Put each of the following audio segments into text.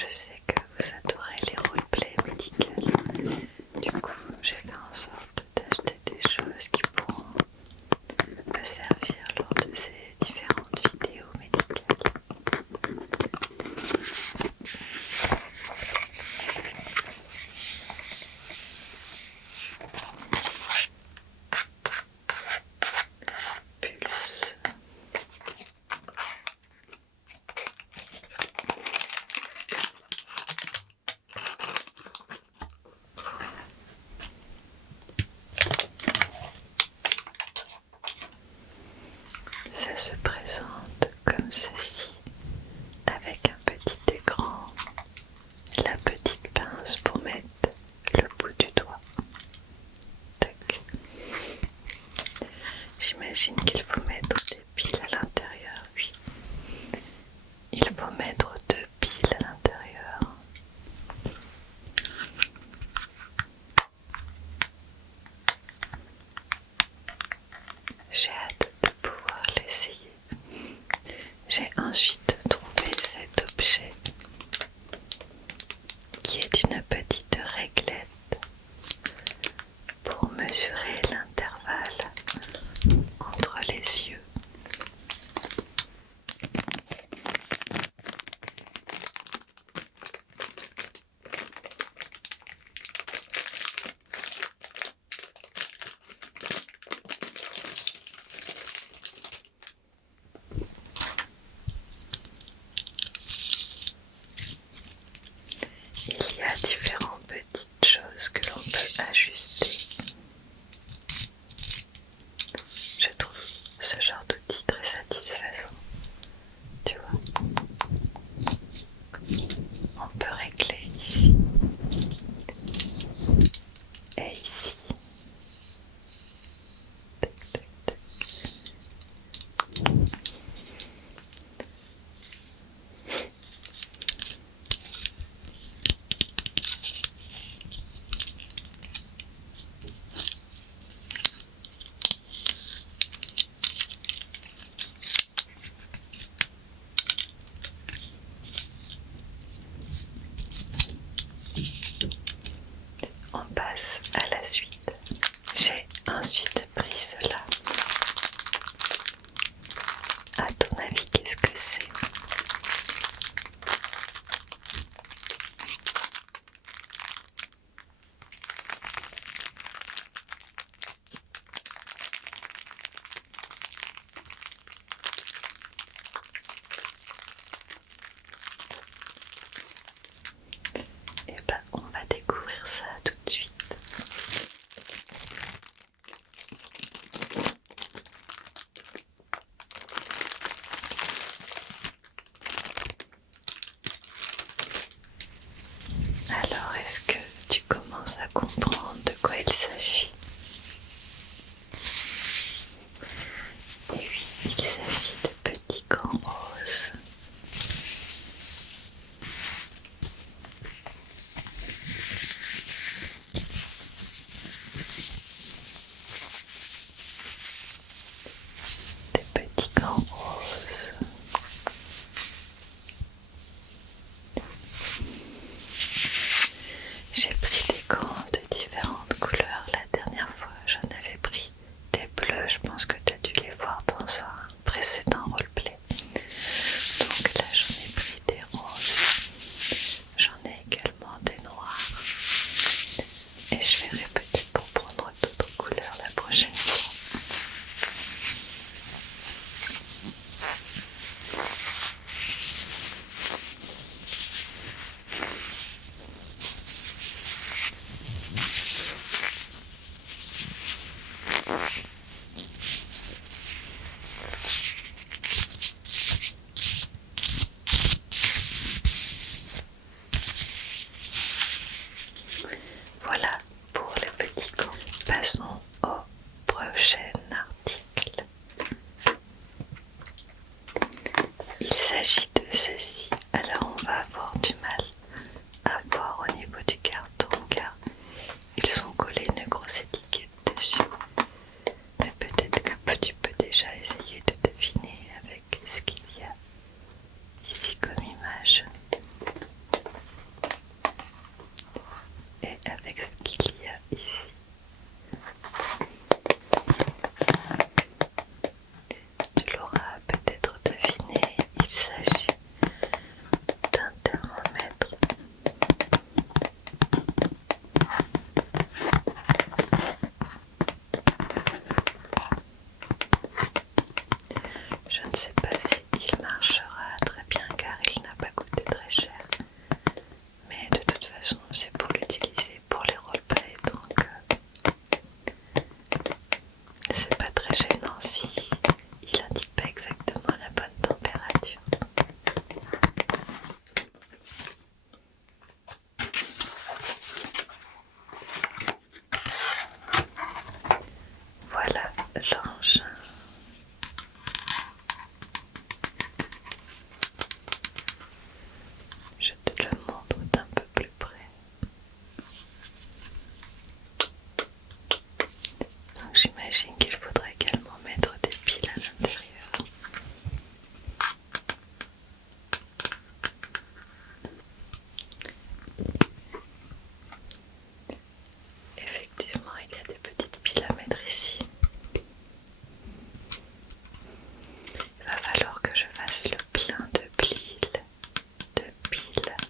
Je sais que vous adorez les roleplays médicaux. Du coup, j'ai fait en sorte d'acheter des choses qui pourront me servir lors de ces différentes vidéos médicales. Pulse. Ça se présente comme ceci, avec un petit écran, la petite pince pour mettre le bout du doigt. Tac. J'imagine qu'il faut mettre des piles à l'intérieur, oui. Il faut mettre 2 piles à l'intérieur. J'ai hâte de pouvoir l'essayer. J'ai ensuite trouvé cet objet qui est une petite réglette pour mesurer l'intervalle entre les yeux. Il y a différentes petites choses que l'on peut ajuster. Je trouve ce genre d'outil très satisfaisant. Tu vois, on peut régler ici et ici. Tac, tac, tac. On passe à la suite. J'ai ensuite pris cela. À ton avis, qu'est-ce que c'est? Eh ben, on va découvrir ça tout de suite. Alors, est-ce que tu commences à comprendre de quoi il s'agit? Et oui, il s'agit de petits gants roses. Des petits gants roses. J'ai pris des gants de différentes couleurs. La dernière fois, j'en avais pris des bleus. Je pense que tu as dû les voir dans un précédent roleplay. Donc là, j'en ai pris des roses. J'en ai également des noirs. Et je verrai peut-être pour prendre d'autres couleurs la prochaine fois.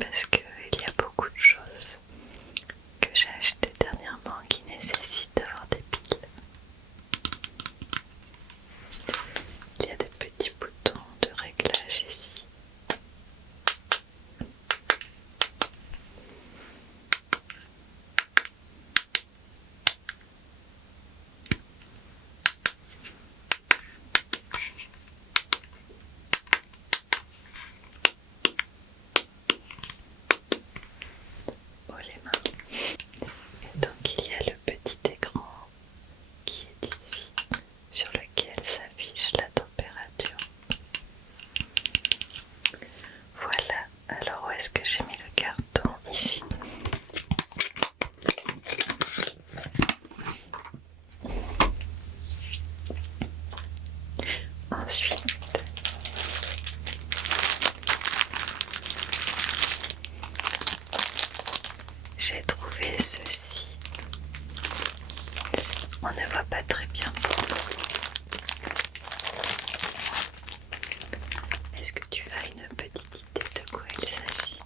parce qu'il y a beaucoup de choses que j'ai achetées dernièrement qui nécessitent d'avoir des piles. Il y a des petits boutons de réglage ici. Oh les mains. Et donc il y a le petit écran qui est ici, sur lequel s'affiche la température. Voilà, alors où est-ce que j'ai mis le carton? Ici. Ensuite, j'ai trouvé ceci. On ne voit pas très bien pour nous. Est-ce que tu as une petite idée de quoi il s'agit?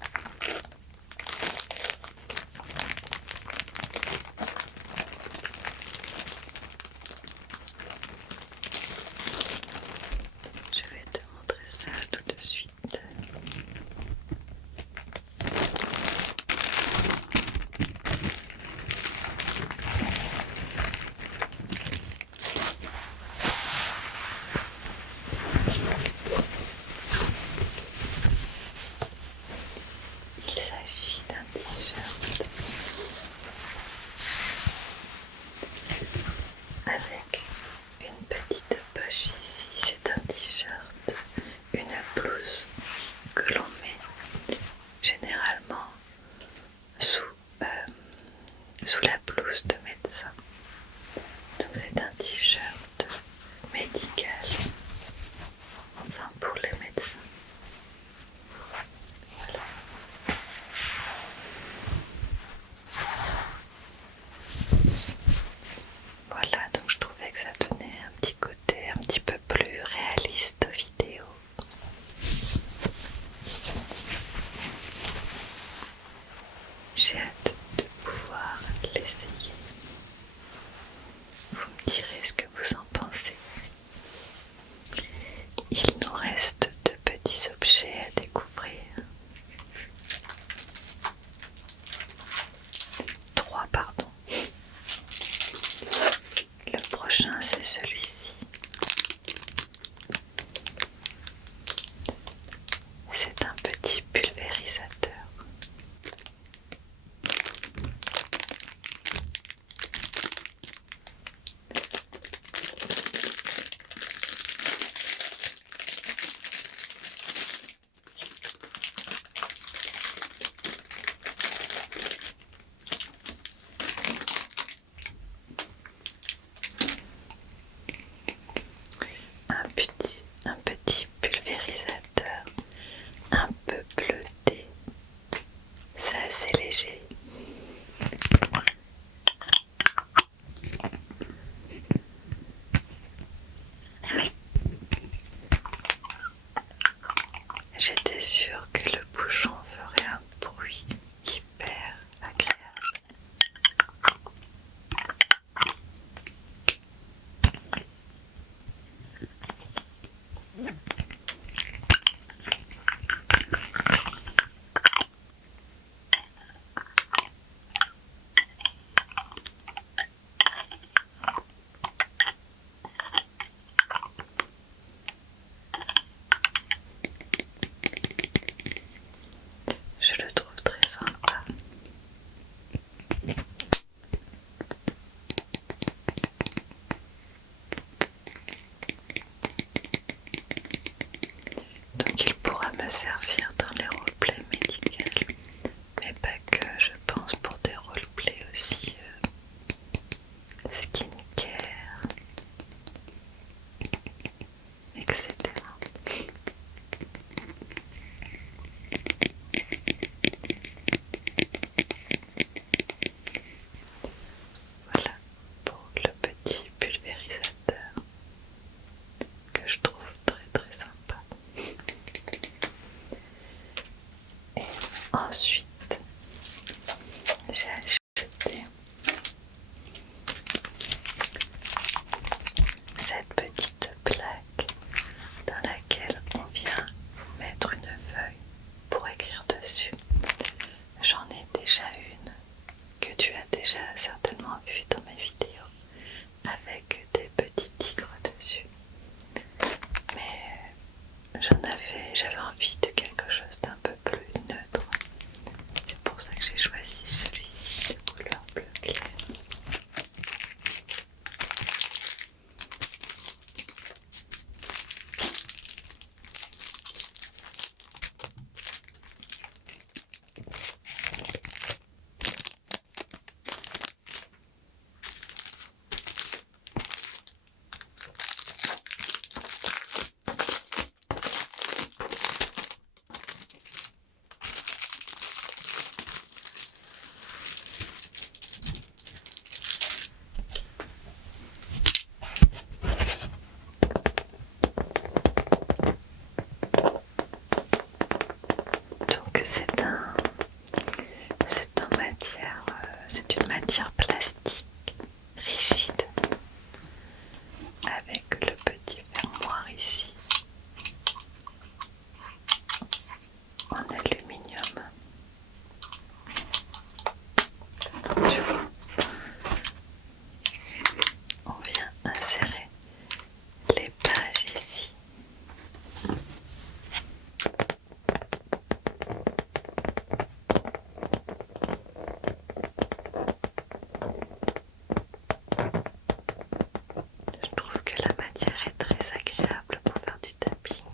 Je vais te montrer ça tout de suite. Il s'agit d'un t-shirt avec une petite poche ici. C'est un t-shirt, une blouse que l'on met généralement sous la blouse de médecin. Donc c'est un t-shirt médical, enfin pour les médecins. Voilà. Voilà, donc je trouvais que ça donnait un petit côté un petit peu plus réaliste aux vidéos. J'ai hâte de pouvoir l'essayer. Vous me direz ce que vous en pensez. Il nous reste 2 petits objets à découvrir. 3, pardon. Le prochain, c'est celui-ci. C'est un petit pulvérisateur. Un petit pulvérisateur un peu bleuté. C'est assez léger. J'étais sûre que le bouchon ferait un bruit hyper agréable. c'est une matière plastique rigide avec le petit fermoir ici en aluminium. Tu vois, on vient insérer les pages ici. Je trouve que la matière est très agréable pour faire du tapping.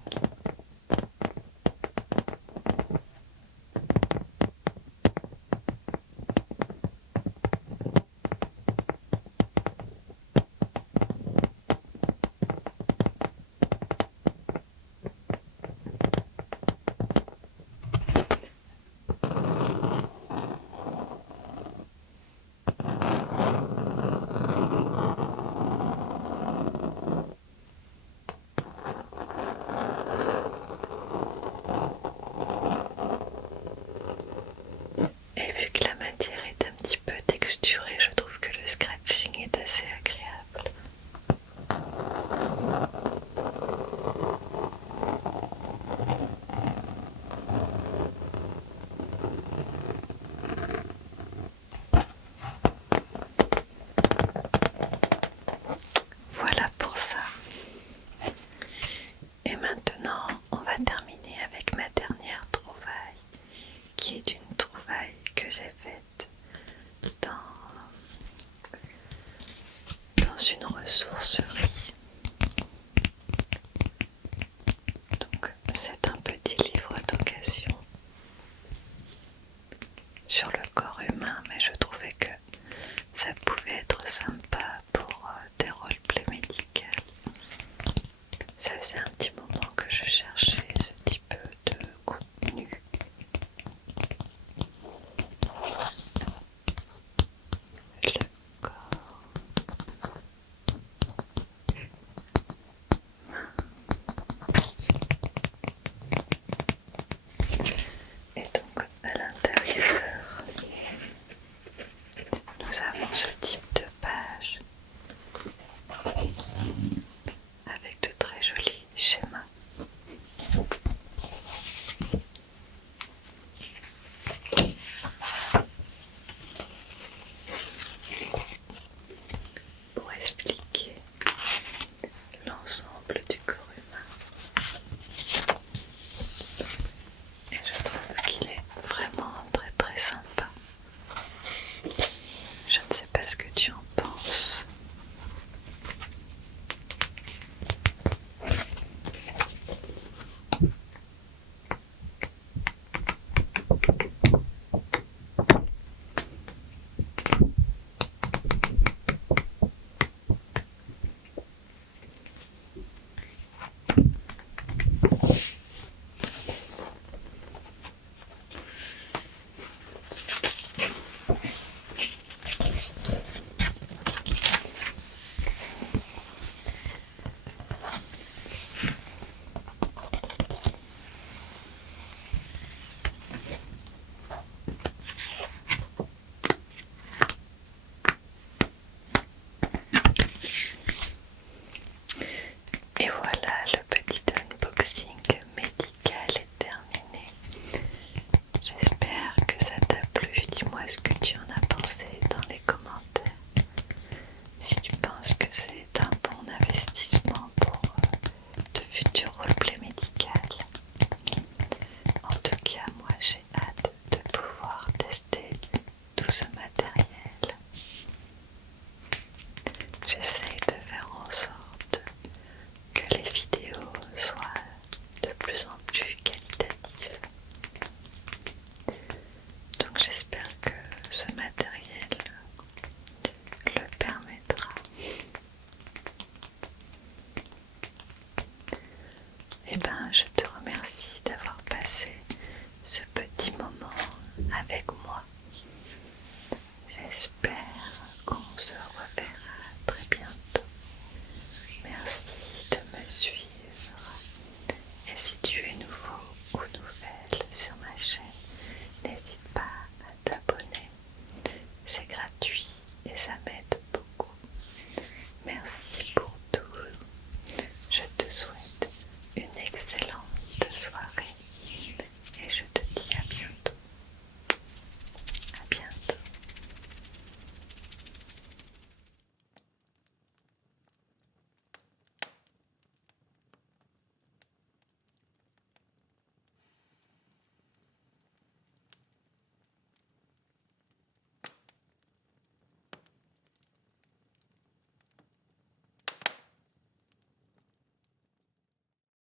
Et vu que la matière est un petit peu texturée, je trouve que le scratching est assez agréable. Voilà pour ça. Et maintenant, on va terminer avec ma dernière trouvaille, qui est une trouvaille que j'ai faite dans une ressourcerie. Donc, c'est un petit livre d'occasion sur le corps humain, mais je trouvais que ça pouvait être sympa